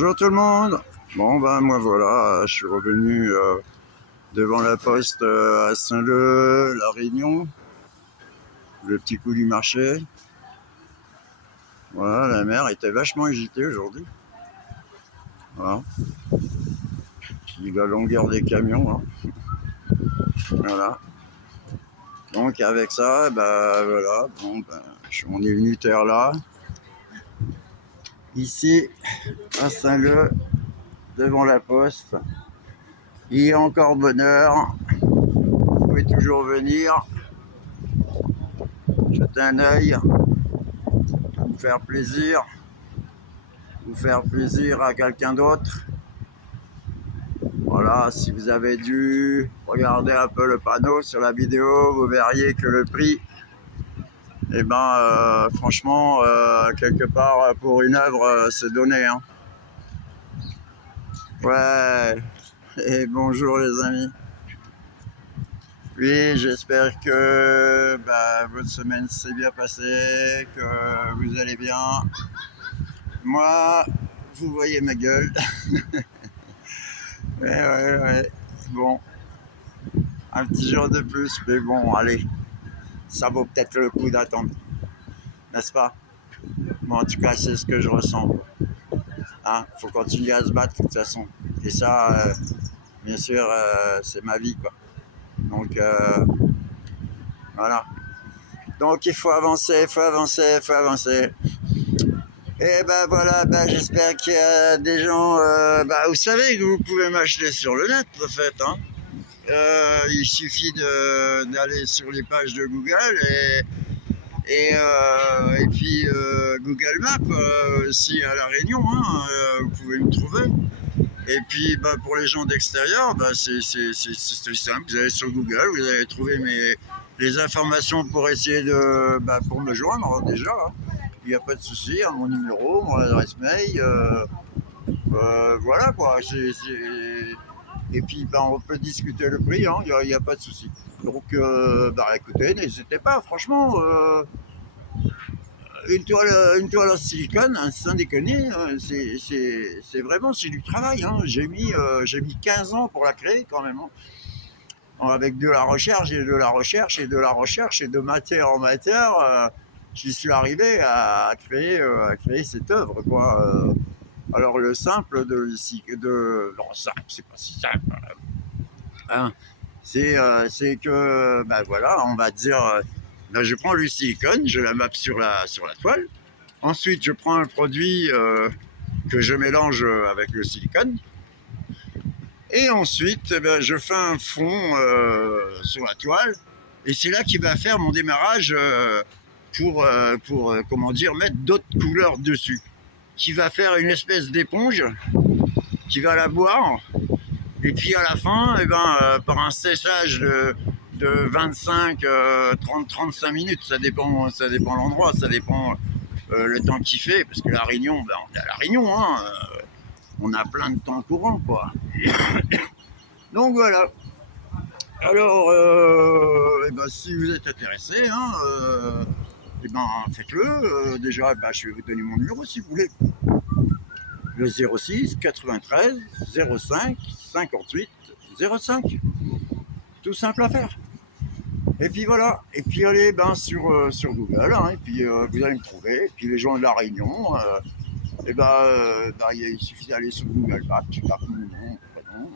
Bonjour tout le monde. Bon ben moi voilà, je suis revenu devant la poste à Saint-Leu, La Réunion, le petit coup du marché. Voilà, la mer était vachement agitée aujourd'hui. Voilà. Puis la longueur des camions, hein. Voilà. Donc avec ça, ben voilà, bon ben, on est venu terre là, ici à Saint-Leu, devant la poste. Il est encore bonne heure. Vous pouvez toujours venir jeter un œil, vous faire plaisir à quelqu'un d'autre. Voilà, si vous avez dû regarder un peu le panneau sur la vidéo, vous verriez que le prix, eh ben, franchement, quelque part, pour une œuvre, c'est donné, hein. Ouais, et bonjour les amis. Oui, j'espère que votre semaine s'est bien passée, que vous allez bien. Moi, vous voyez ma gueule. Ouais. Bon, un petit jour de plus, mais bon, allez, ça vaut peut-être le coup d'attendre, n'est-ce pas? Bon, en tout cas, c'est ce que je ressens. Hein, faut continuer à se battre de toute façon. Et ça, bien sûr, c'est ma vie, quoi. Donc, voilà. Donc, il faut avancer. Et ben voilà, j'espère qu'il y a des gens. Vous savez que vous pouvez m'acheter sur le net, en fait. Hein. Il suffit d'aller sur les pages de Google et puis Google Maps aussi à La Réunion, hein, vous pouvez me trouver. Et puis pour les gens d'extérieur, c'est très simple. Vous allez sur Google, vous allez trouver les informations pour essayer pour me joindre déjà. Hein. Il n'y a pas de souci, hein, mon numéro, mon adresse mail, voilà quoi. Et puis on peut discuter le prix, il n'y a pas de souci. Donc écoutez, n'hésitez pas, franchement. Une toile en silicone, hein, sans déconner, hein, c'est vraiment c'est du travail. Hein. J'ai mis 15 ans pour la créer quand même. Hein. Avec de la recherche et de la recherche et de la recherche et de matière en matière, j'y suis arrivé à créer cette œuvre, quoi. Alors le simple non, simple, c'est pas si simple. Hein. C'est que voilà, on va dire. Je prends le silicone, je la mappe sur la toile. Ensuite, je prends un produit que je mélange avec le silicone. Et ensuite, je fais un fond sur la toile. Et c'est là qu'il va faire mon démarrage pour comment dire, mettre d'autres couleurs dessus. Qui va faire une espèce d'éponge qui va la boire. Et puis à la fin, par un séchage de 25, 30, 35 minutes, ça dépend l'endroit, ça dépend le temps qu'il fait, parce que la Réunion, on est à la Réunion, hein, on a plein de temps courant, quoi. Donc voilà. Alors, si vous êtes intéressé, hein, faites-le. Déjà, je vais vous donner mon numéro si vous voulez. Le 06 93 05 58 05. Tout simple à faire. Et puis voilà, et puis allez sur Google, hein, et puis vous allez me trouver, et puis les gens de la Réunion, il suffit d'aller sur Google Maps, tu tapes mon nom, mon prénom,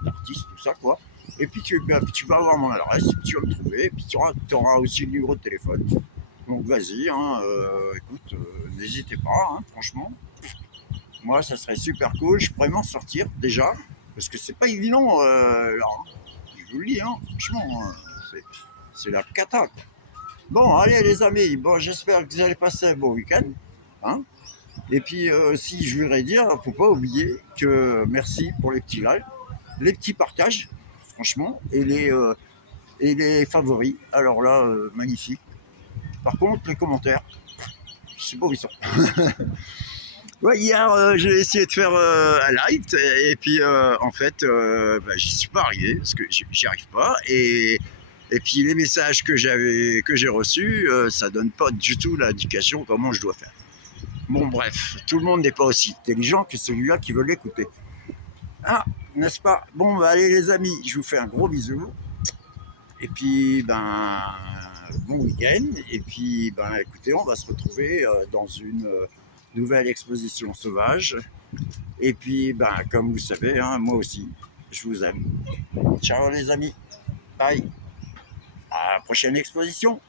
mon artiste, tout ça quoi, et puis tu vas avoir mon adresse, et puis tu vas me trouver, et puis tu auras aussi le numéro de téléphone. Donc vas-y, hein, écoute, n'hésitez pas, hein, franchement. Moi ça serait super cool, je pourrais m'en sortir déjà, parce que c'est pas évident là, hein. Je vous le dis, hein, franchement, c'est la cata. Quoi. Bon, allez les amis, bon, j'espère que vous allez passer un bon week-end. Hein. Et puis aussi, je voudrais dire, il ne faut pas oublier que merci pour les petits likes, les petits partages, franchement, et les favoris. Alors là, magnifique. Par contre, les commentaires, je sais pas où ils sont. Ouais, hier, j'ai essayé de faire un live, et puis en fait, j'y suis pas arrivé, parce que j'y arrive pas. Et puis les messages que j'ai reçus, ça donne pas du tout l'indication comment je dois faire. Bon, bref, tout le monde n'est pas aussi intelligent que celui-là qui veut l'écouter. Ah, n'est-ce pas? Bon, bah, allez les amis, je vous fais un gros bisou. Et puis, ben, bon week-end. Et puis, ben, écoutez, on va se retrouver dans une nouvelle exposition sauvage. Et puis, ben, comme vous savez, hein, moi aussi, je vous aime. Ciao les amis. Bye. À la prochaine exposition.